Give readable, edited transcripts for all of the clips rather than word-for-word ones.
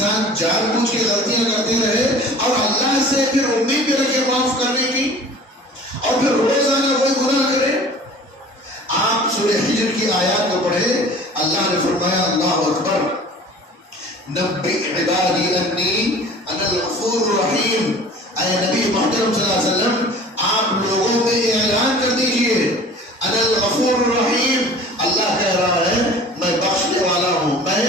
انسان جان بوجھ کے غلطیاں کرتے رہے اور اللہ سے پھر امید بھی رکھے معاف کرنے کی اور پھر روزانہ وہی گناہ کرے. آپ سورہ ہجر کی آیات کو پڑھے, اللہ نے فرمایا اللہ اکبر, نبئ عبادی انی انا الغفور الرحیم. اے نبی محترم صلی اللہ علیہ وسلم, آپ لوگوں میں اعلان کر دیجئے انا الغفور الرحیم. اللہ کہہ رہا ہے میں بخشنے والا ہوں, میں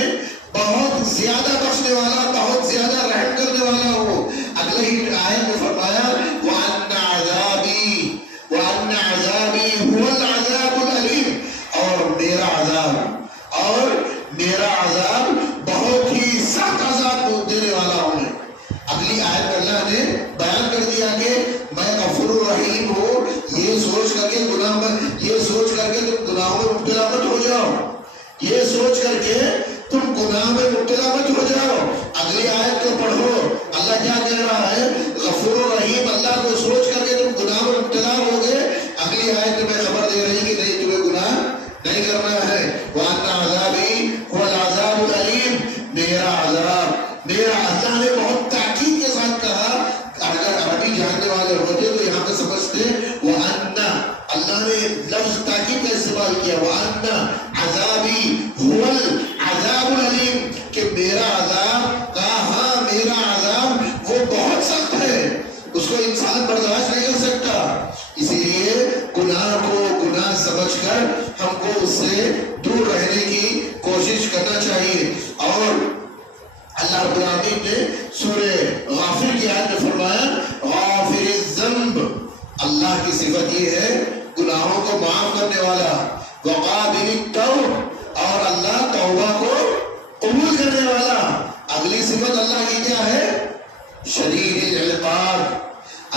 بہت زیادہ بخشنے والا, بہت زیادہ رحم کرنے والا ہوں. اگلے ہی آیت میں فرمایا وَأَنَّ عَذَابِي وَأَنَّ عَذَابِي هُوَ الْعَذَابُ الْأَلِيمُ, اور میرا عذاب بہت ہی سخت عذاب دینے والا ہوں. اگلی آیت میں اللہ نے بیان کر دیا کہ میں غفور الرحیم ہوں. یہ سوچ کر کے تم گناہوں میں مبتلا مت ہو جاؤ, یہ سوچ کر کے تم گناہ میں مبتلا مت ہو جاؤ. اگلی آیت کو پڑھو, اللہ کیا کہہ رہا ہے, غفور الرحیم. اللہ کو سوچ کر کے تم گناہ میں مبتلا ہو گئے, اگلی آیت میں خبر دے رہی کہ نہیں, تمہیں گناہ نہیں کرنا ہے. وَأَنَّ عَذَابِي هُوَ الْعَذَابُ الْأَلِيمُ, میرا عذاب, میرا. اللہ نے بہت تاکید کے ساتھ کہا. اگر عربی جاننے والے ہوتے تو یہاں پہ سمجھتے وَأَنَّ, اللہ نے لفظ تاکید کا استعمال کیا, وَأَنَّ عَذَابِي هُوَ الْعَذَابُ الْأَلِيمُ, کہ میرا عذاب, کہا میرا عذاب وہ بہت سخت ہے, اس کو انسان برداشت نہیں کر سکتا. اسی لیے گناہ کو گناہ سمجھ کر ہم کو اس سے دور رہنے کی کوشش کرنا چاہیے. اور اللہ رب العالمین نے سورہ غافر کی آیت میں فرمایا غافر الذنب, اللہ کی صفت یہ ہے گناہوں کو معاف کرنے والا. وقابل التوب, اور اللہ توبہ کو قبول کرنے والا. اگلی صفت اللہ کی کیا ہے, شدید العقاب.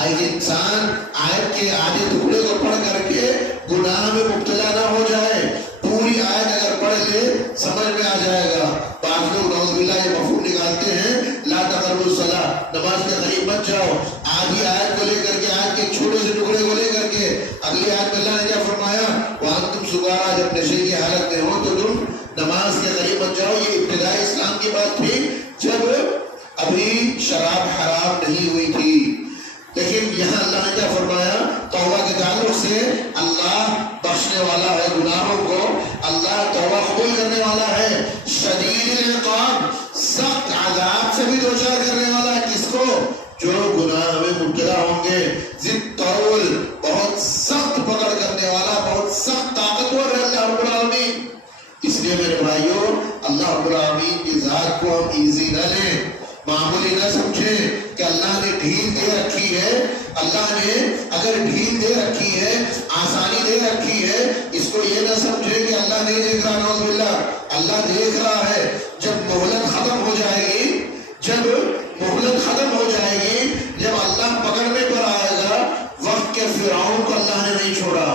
انسان آیت کے آدھے ٹکڑے کو پڑھ کر کے گناہ میں مبتلا نہ ہو جائے. پوری آیت اگر پڑھ لے سمجھ میں آ جائے گا. بعض لوگ نعوذ باللہ یہ مفہوم نکالتے ہیں لا تقربوا الصلاۃ, نماز کے قریب مت جاؤ. آدھی آیت کو لے کر کے, آیت کے چھوٹے سے ٹکڑے کو لے کر کے اگلی آیت میں اللہ نے کیا فرمایا, وَأَنْتُمْ سُكَارَىٰ, جب نشے کی حالت میں ہو تو تم نماز کے قریب مت جاؤ. یہ ابتدائی اسلام کی بات تھی جب ابھی شراب حرام نہیں ہوئی تھی. لیکن یہاں اللہ نے کیا فرمایا, توبہ کے تعلق سے اللہ بخشنے والا ہے گناہوں کو, اللہ توبہ قبول کرنے والا ہے. شدید العقاب, سخت عذاب سے بھی دوچار کرنے والا ہے. کس کو, جو گناہ میں مبتلا ہوں گے. ذی الطول, بہت سخت پکڑ کرنے والا, بہت سخت طاقتور ہے اللہ رب العالمین. اس لیے میرے بھائیوں, اللہ رب العالمین کی ذات کو ہم ایزی نہ لیں, معمولی نہ سمجھیں کہ اللہ نے ڈھیل دے رکھی ہے. اللہ نے اگر ڈھیل دے رکھی ہے, آسانی دے رکھی ہے, اس کو یہ نہ سمجھیں کہ اللہ نہیں دیکھ رہا. نعوذ باللہ, اللہ دیکھ رہا ہے. جب مہلت ختم ہو جائے گی, جب مہلت ختم ہو جائے گی, جب اللہ پکڑنے پر آئے گا, وقت کے فرعون کو اللہ نے نہیں چھوڑا,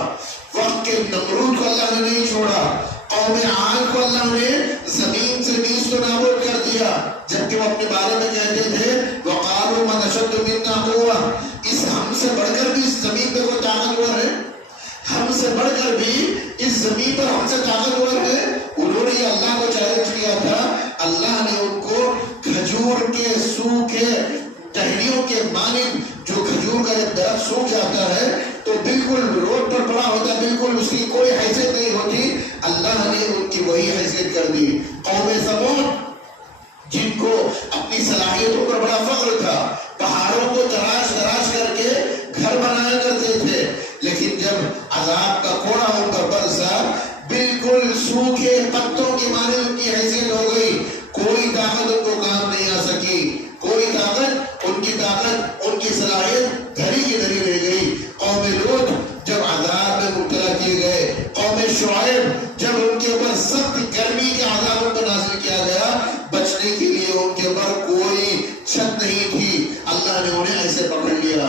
وقت کے نمرود کو اللہ نے نہیں چھوڑا, قوم عاد کو اللہ نے زمین سے بھی اس کو نابود کر دیا. جبکہ وہ اپنے بارے میں کہتے تھے وَقَالُوا مَنْ أَشَدُّ مِنَّا قُوَّةً, اس ہم سے بڑھ کر بھی اس زمین پہ کوئی طاقتور ہے, ہم سے بڑھ کر بھی اس زمین پر ہم سے طاقتور ہے. انہوں نے یہ اللہ کو چیلنج کیا تھا. اللہ نے ان کو کھجور کے سوکھے ٹہنیوں کے مانند, جو کھجور کا جب درخت سوکھ جاتا ہے تو بالکل روڈ پر پڑا ہوتا ہے, بالکل اس کی کوئی حیثیت نہیں ہوتی, اللہ نے ان کی وہی حیثیت کر دی. قوم ثمود, جن کو اپنی صلاحیتوں پر بڑا فخر تھا, پہاڑوں کو تراش کر کے گھر بنایا کرتے تھے, لیکن جب عذاب کا کوڑا ان پر برسا, بالکل سوکھے پتوں کی مانند ان کی حیثیت ہو گئی. کوئی طاقت ان کو کام نہیں آ سکی, کوئی طاقت, ان کی صلاحیت دھری کی دھری رہ گئی. قوم لوط جب عذاب میں مبتلا کیے گئے, قوم شعیب جب ان کے اوپر سخت گرمی کے عذاب ان کو نازل کیا گیا, بچنے کے لیے ان کے اوپر کوئی چھت نہیں تھی, اللہ نے انہیں ایسے پکڑ لیا,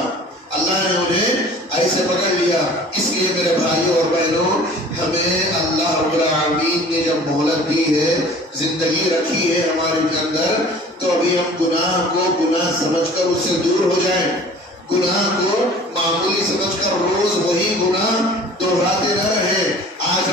اللہ نے انہیں ایسے پکڑ لیا. اس لیے میرے بھائیوں اور بہنوں, ہمیں اللہ رب العالمین نے جب مہلت دی ہے, زندگی رکھی ہے ہمارے اندر, تو ابھی ہم گناہ کو گناہ سمجھ کر اس سے دور ہو جائیں. گناہ کو معمولی سمجھ کر روز وہی گناہ دہراتے نہ رہے. آج